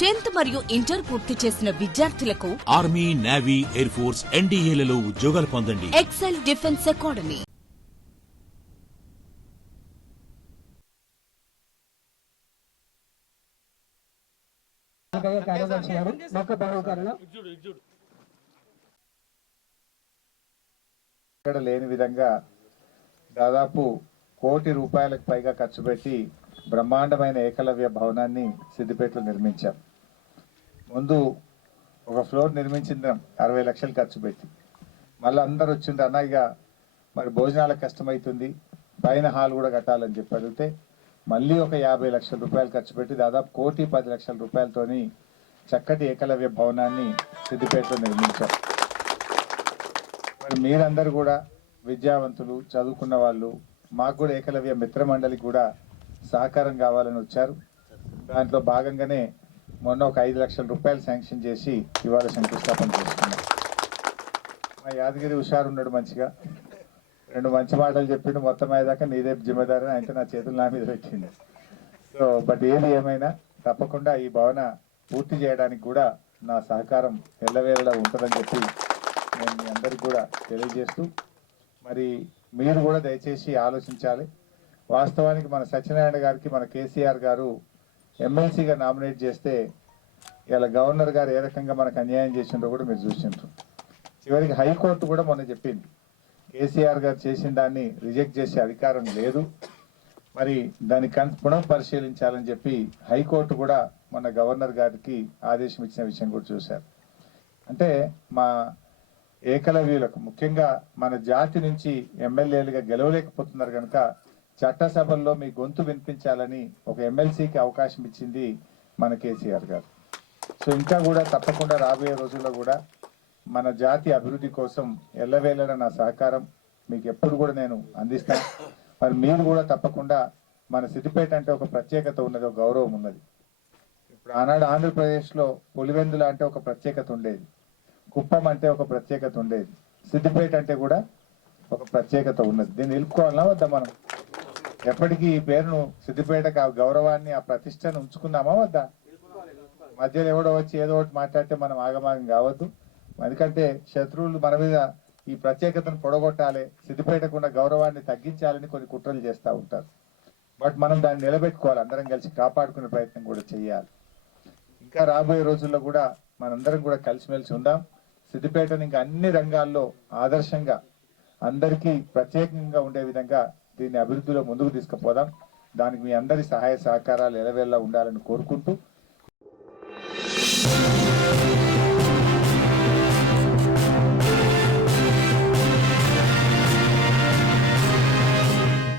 Tenth మరియు inter పూర్తి చేసిన విద్యార్థులకు ఆర్మీ నేవీ ఎయిర్ ఫోర్స్ ఎన్డీఏలలో ఉద్యోగాలు పొందండి. Excel defence academy. ఇక్కడ లేని విధంగా దాదాపు కోటి రూపాయలకు పైగా ఖర్చు పెట్టి బ్రహ్మాండమైన ఏకలవ్య భవనాన్ని సిద్దిపేటలో నిర్మించాం. ముందు ఒక ఫ్లోర్ నిర్మించిందాం అరవై లక్షలు ఖర్చు పెట్టి మళ్ళీ అందరు వచ్చింది అన్న ఇక మరి భోజనాలకు కష్టమవుతుంది పైన హాల్ కూడా కట్టాలని చెప్పి అడిగితే మళ్ళీ ఒక యాభై లక్షల రూపాయలు ఖర్చు పెట్టి దాదాపు కోటి పది లక్షల రూపాయలతోని చక్కటి ఏకలవ్య భవనాన్ని సిద్దిపేటలో నిర్మించాం. మరి మీరందరూ కూడా విద్యావంతులు చదువుకున్న వాళ్ళు మాకు కూడా ఏకలవ్య మిత్ర మండలికి కూడా సహకారం కావాలని వచ్చారు. దాంట్లో భాగంగానే మొన్న ఒక ఐదు లక్షల రూపాయలు శాంక్షన్ చేసి ఇవాళ శంకుస్థాపన చేసుకున్నాం మా యాదగిరి హుషారు ఉన్నాడు మంచిగా. రెండు మంచి మాటలు చెప్పిండు మొత్తం అయ్యేదాకా నీదే జిమ్మదారి అంటే నా చేతులు నా మీద పెట్టిండు. సో బట్ ఏది ఏమైనా తప్పకుండా ఈ భవన పూర్తి చేయడానికి కూడా నా సహకారం ఎల్లవేళలా ఉంటుందని చెప్పి నేను మీ అందరికి కూడా తెలియజేస్తూ మరి మీరు కూడా దయచేసి ఆలోచించాలి. వాస్తవానికి మన సత్యనారాయణ గారికి మన కేసీఆర్ గారు ఎమ్మెల్సీగా నామినేట్ చేస్తే ఇలా గవర్నర్ గారు ఏ రకంగా మనకు అన్యాయం చేసిండో కూడా మీరు చూసిండ్రు. చివరికి హైకోర్టు కూడా మొన్న చెప్పింది. కేసీఆర్ గారు చేసిన దాన్ని రిజెక్ట్ చేసే అధికారం లేదు. మరి దాన్ని కన్ పునః పరిశీలించాలని చెప్పి హైకోర్టు కూడా మొన్న గవర్నర్ గారికి ఆదేశం ఇచ్చిన విషయం కూడా చూశారు. అంటే మా ఏకలవ్యులకు ముఖ్యంగా మన జాతి నుంచి ఎమ్మెల్యేలుగా గెలవలేకపోతున్నారు కనుక చట్టసభల్లో మీ గొంతు వినిపించాలని ఒక ఎమ్మెల్సీకి అవకాశం ఇచ్చింది మన కేసీఆర్ గారు. సో ఇంకా కూడా తప్పకుండా రాబోయే రోజుల్లో కూడా మన జాతి అభివృద్ధి కోసం ఎల్లవేళలా నా సహకారం మీకు ఎప్పుడు కూడా నేను అందిస్తాను. మరి మీరు కూడా తప్పకుండా మన సిద్దిపేట అంటే ఒక ప్రత్యేకత ఉన్నది ఒక గౌరవం ఉన్నది. ఇప్పుడు ఆనాడు ఆంధ్రప్రదేశ్లో పులివెందుల అంటే ఒక ప్రత్యేకత ఉండేది. కుప్పం అంటే ఒక ప్రత్యేకత ఉండేది. సిద్దిపేట అంటే కూడా ఒక ప్రత్యేకత ఉన్నది. దీన్ని నిలుపుకోవాలన్నా వద్దా మనం? ఎప్పటికీ ఈ పేరును సిద్దిపేటకు ఆ గౌరవాన్ని ఆ ప్రతిష్టను ఉంచుకుందామా వద్దా? మధ్యలో ఎవడో వచ్చి ఏదో ఒకటి మాట్లాడితే మనం ఆగమాగం కావద్దు. ఎందుకంటే శత్రువులు మన మీద ఈ ప్రత్యేకతను పొడగొట్టాలి సిద్దిపేటకున్న గౌరవాన్ని తగ్గించాలని కొన్ని కుట్రలు చేస్తూ ఉంటారు. బట్ మనం దాన్ని నిలబెట్టుకోవాలి అందరం కలిసి కాపాడుకునే ప్రయత్నం కూడా చేయాలి. ఇంకా రాబోయే రోజుల్లో కూడా మనందరం కూడా కలిసిమెలిసి ఉందాం. సిద్దిపేటను ఇంకా అన్ని రంగాల్లో ఆదర్శంగా అందరికీ ప్రత్యేకంగా ఉండే విధంగా దీన్ని అభివృద్ధిలో ముందుకు తీసుకుపోదాం. దానికి మీ అందరి సహాయ సహకారాలు ఎలవేలా ఉండాలని కోరుకుంటూ